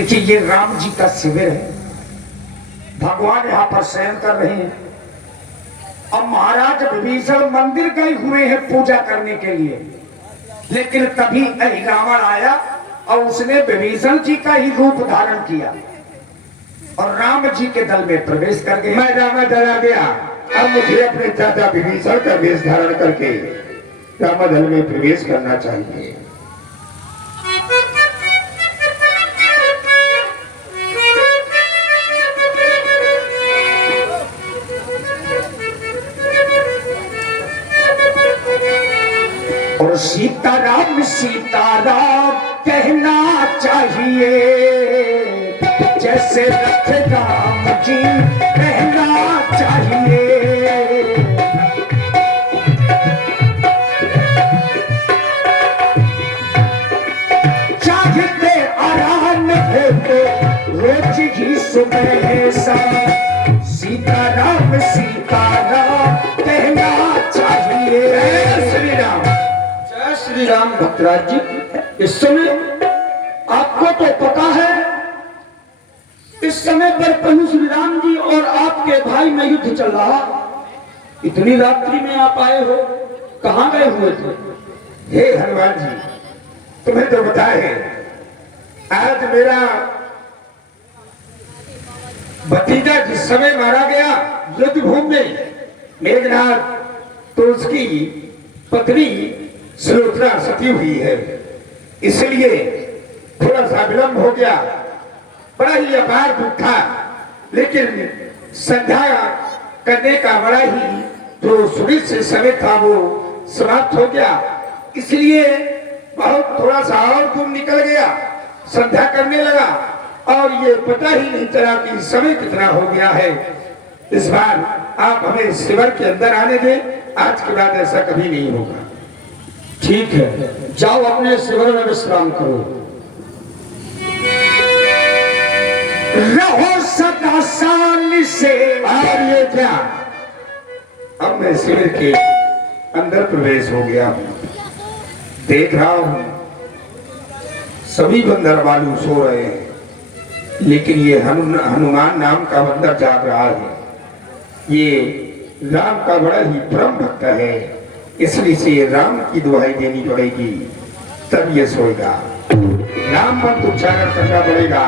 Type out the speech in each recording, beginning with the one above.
देखिए ये राम जी का शिविर है, भगवान यहाँ पर शयन कर रहे हैं। अब महाराज विभीषण मंदिर गए हुए हैं पूजा करने के लिए, लेकिन तभी रावण आया और उसने विभीषण जी का ही रूप धारण किया और राम जी के दल में प्रवेश कर गया। मैं रावण डरा गया, अब मुझे अपने चाचा विभीषण का वेश धारण करके राम दल में प्रवेश करना चाहिए। और सीताराम सीताराम कहना चाहिए, जैसे रथ राम जी कहना चाहिए। चाहते आराम है तो रोज ही सुबह सा सीताराम सीताराम कहना चाहिए। श्री राम, जय श्री राम। भक्तराज जी, इस समय आपको तो पता है, इस समय पर प्रभु श्री राम जी और आपके भाई में युद्ध चल रहा। इतनी रात्रि में आप आए हो, कहाँ गए हुए थे? हे हनुमान जी, तुम्हें तो पता है आज मेरा भतीजा जिस समय मारा गया युद्ध भूमि में मेघनाथ, तो उसकी पत्नी सुलोचना सती हुई है, इसलिए थोड़ा सा विलंब हो गया। बड़ा ही अपार दुख था, लेकिन संध्या करने का बड़ा ही जो सुनिश्चित समय था वो समाप्त हो गया, इसलिए बहुत थोड़ा सा और तुम निकल गया, संध्या करने लगा और ये पता ही नहीं चला कि समय कितना हो गया है। इस बार आप हमें शिविर के अंदर आने दें, आज के बाद ऐसा कभी नहीं होगा। ठीक है, जाओ अपने शिविर में विश्राम करो। रहो सदा शान से। और ये क्या, अब मैं शिविर के अंदर प्रवेश हो गया हूँ, देख रहा हूँ सभी बंदर बालू सो रहे हैं, लेकिन ये हनुमान नाम का बंदर जाग रहा है। ये राम का बड़ा ही परम भक्त है, इसलिए से राम की दुहाई देनी पड़ेगी, तब ये सोएगा। राम मंत्र उच्चारण करना पड़ेगा।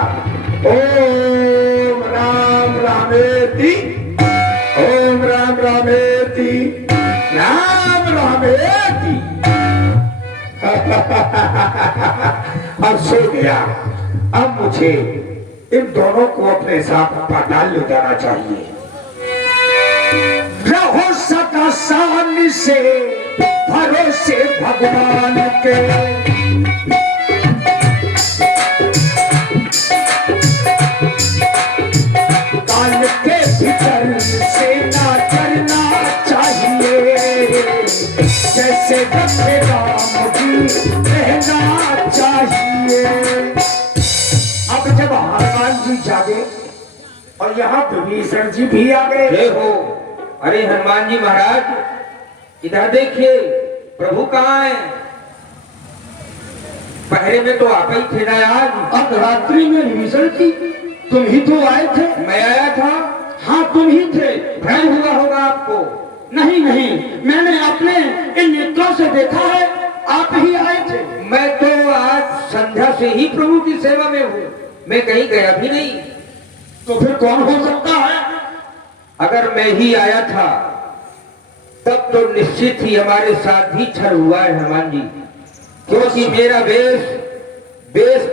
ओम राम रामेति, ओम राम रामेति, राम रामेति। अब सो गया। अब मुझे इन दोनों को अपने साथ पाताल ले जाना चाहिए। रहो सदा शान से भरोसे भगवान के। काल के भीतर से ना करना चाहिए, जैसे रखे राम जी कहना चाहिए। अब जब हनुमान जी जागे और यहाँ विभीषण जी भी आ गए। जय हो। अरे हनुमान जी महाराज, इधर देखिए, प्रभु कहाँ है? पहरे में तो आप ही थे ना आज। अब रात्रि में विभीषण जी तुम ही तो आए थे। मैं आया था। हाँ तुम ही थे। भ्रम हुआ होगा आपको। नहीं नहीं, मैंने अपने इन नेत्रों से देखा है, आप ही आए थे। मैं तो आज संध्या से ही प्रभु की सेवा में हूँ, मैं कहीं गया भी नहीं। तो फिर कौन हो सकता है? अगर मैं ही आया था तब तो निश्चित ही हमारे साथ ही छल हुआ है हनुमान जी, क्योंकि मेरा वेश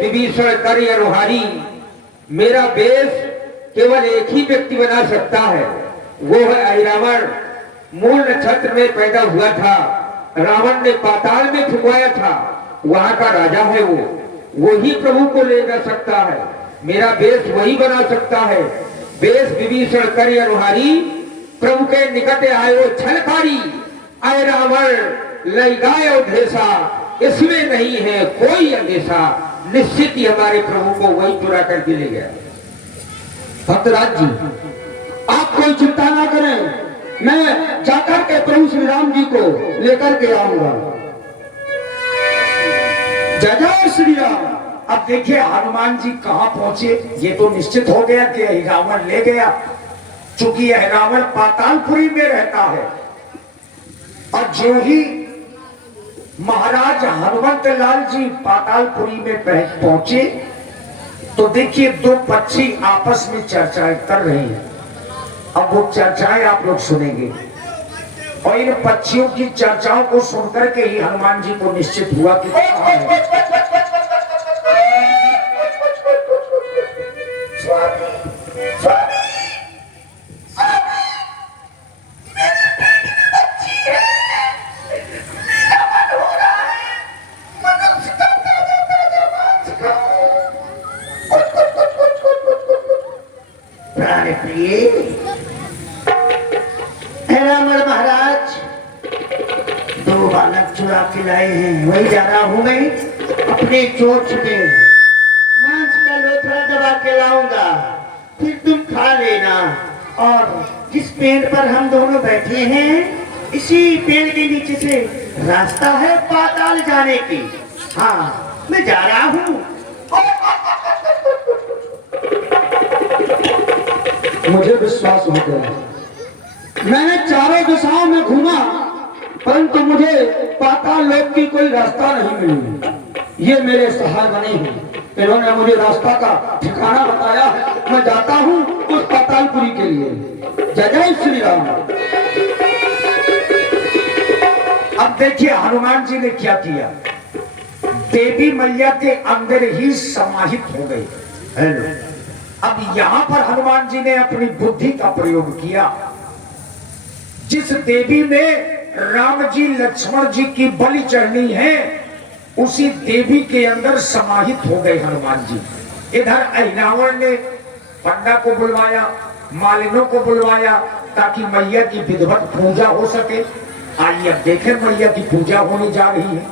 विभीषण कर अनुहारी, मेरा वेश केवल एक ही व्यक्ति बना सकता है, वो है अहिरावण। मूल नक्षत्र में पैदा हुआ था, रावण ने पाताल में फुकवाया था, वहां का राजा है वो ही प्रभु को ले जा सकता है, मेरा वेश वही बना सकता है। वेश विभीषण कर अनुहारी, प्रभु के निकट आयो छलकारी, आय रावण लय गायो ढेसा, इसमें नहीं है कोई अंदेशा, निश्चित ही हमारे प्रभु को वही चुरा करके ले गया। भक्तराज जी, आप कोई चिंता ना करें, मैं जाकर के प्रभु श्री राम जी को लेकर के आऊंगा। जय जय श्री राम। अब देखिए हनुमान जी कहां पहुंचे, ये तो निश्चित हो गया कि रावण ले गया, चूंकि यह रावण पातालपुरी में रहता है। और जो ही महाराज हनुमंत लाल जी पातालपुरी में पहुंचे तो देखिए दो पक्षी आपस में चर्चाएं कर रहे हैं। अब वो चर्चाएं आप लोग सुनेंगे और इन पक्षियों की चर्चाओं को सुनकर के ही हनुमान जी को निश्चित हुआ कि रावण महाराज दो बालक चुरा के लाए हैं, वही जा रहा हूं मैं अपने चोंच में मांस का लोथड़ा दबा के लाऊंगा, फिर तुम खा लेना। और जिस पेड़ पर हम दोनों बैठे हैं इसी पेड़ के नीचे से रास्ता है पाताल जाने की। हाँ मैं जा रहा हूँ। मुझे विश्वास हो गया, मैंने चारों दिशाओं में घूमा परंतु मुझे पाताल लोक की कोई रास्ता नहीं मिली। ये मेरे सहाय बने हैं, इन्होंने मुझे रास्ता का ठिकाना बताया है। मैं जाता हूँ उस पातालपुरी के लिए। जय जय श्री राम। अब देखिए हनुमान जी ने क्या किया, देवी मैया के अंदर ही समाहित हो गए। हेलो, अब यहां पर हनुमान जी ने अपनी बुद्धि का प्रयोग किया। जिस देवी में राम जी लक्ष्मण जी की बलि चढ़नी है उसी देवी के अंदर समाहित हो गए हनुमान जी। इधर रावण ने पंडा को बुलवाया, मालिनों को बुलवाया ताकि मैया की विधिवत पूजा हो सके। आइए अब देखें मैया की पूजा होने जा रही है।